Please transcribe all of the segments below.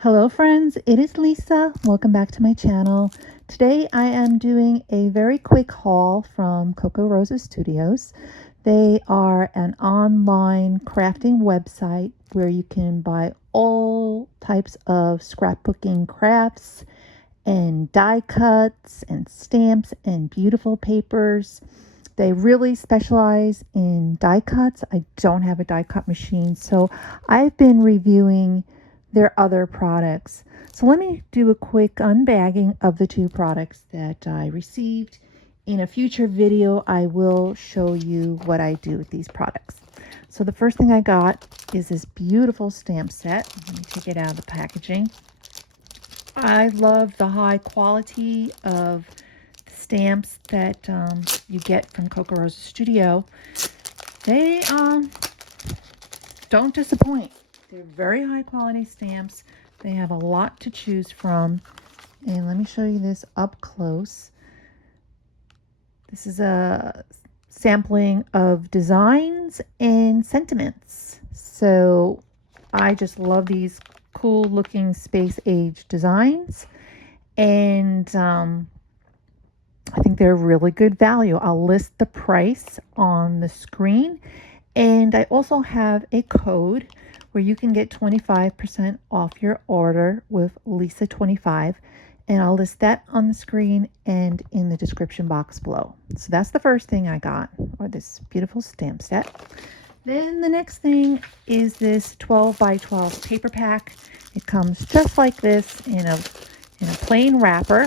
Hello friends, it is Lisa. Welcome back to my channel. Today I am doing a very quick haul from Kokorosa Studios. They are an online crafting website where you can buy all types of scrapbooking crafts and die cuts and stamps and beautiful papers. They really specialize in die cuts. I don't have a die cut machine, so I've been reviewing their other products. So let me do a quick unbagging of the two products that I received. In a future video, I will show you what I do with these products. So the first thing I got is this beautiful stamp set. Let me take it out of the packaging. I love the high quality of stamps that you get from Kokorosa Studio. They don't disappoint. They're very high quality stamps. They have a lot to choose from. And let me show you this up close. This is a sampling of designs and sentiments. So I just love these cool looking space age designs. And I think they're really good value. I'll list the price on the screen. And I also have a code where you can get 25% off your order with Lisa25. And I'll list that on the screen and in the description box below. So that's the first thing I got, or this beautiful stamp set. Then the next thing is this 12 by 12 paper pack. It comes just like this in a plain wrapper.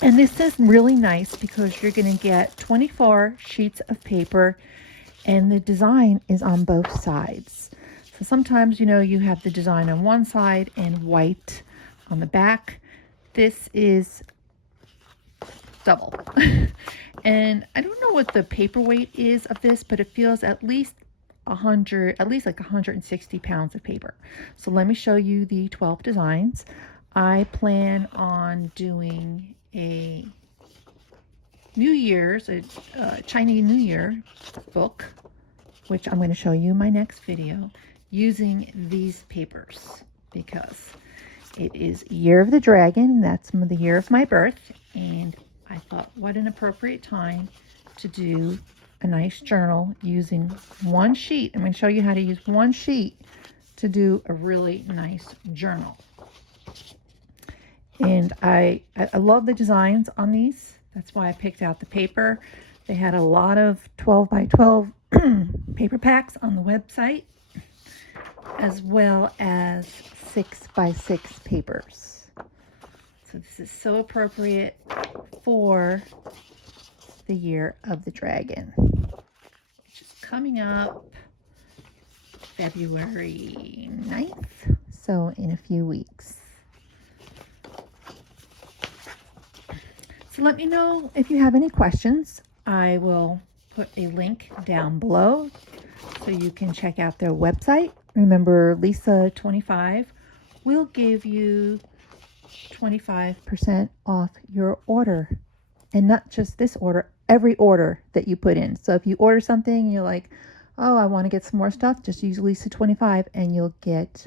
And this is really nice because you're going to get 24 sheets of paper and the design is on both sides. So sometimes, you have the design on one side and white on the back. This is double. And I don't know what the paper weight is of this, but it feels at least like 160 pounds of paper. So let me show you the 12 designs. I plan on doing a Chinese New Year book, which I'm going to show you in my next video, using these papers because it is Year of the Dragon. That's the year of my birth, and I thought what an appropriate time to do a nice journal using one sheet. I'm going to show you how to use one sheet to do a really nice journal. And I love the designs on these. That's why I picked out the paper. They had a lot of 12 by 12 paper packs on the website, as well as 6 by 6 papers. So this is so appropriate for the Year of the Dragon, which is coming up February 9th, so in a few weeks. So let me know if you have any questions. I will put a link down below so you can check out their website. Remember, Lisa25 will give you 25% off your order. And not just this order, every order that you put in. So if you order something and you're like, oh, I want to get some more stuff, just use Lisa25 and you'll get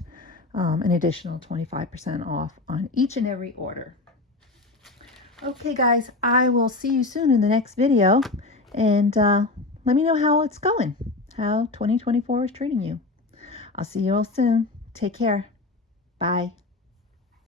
an additional 25% off on each and every order. Okay, guys, I will see you soon in the next video. And let me know how it's going, how 2024 is treating you. I'll see you all soon. Take care. Bye.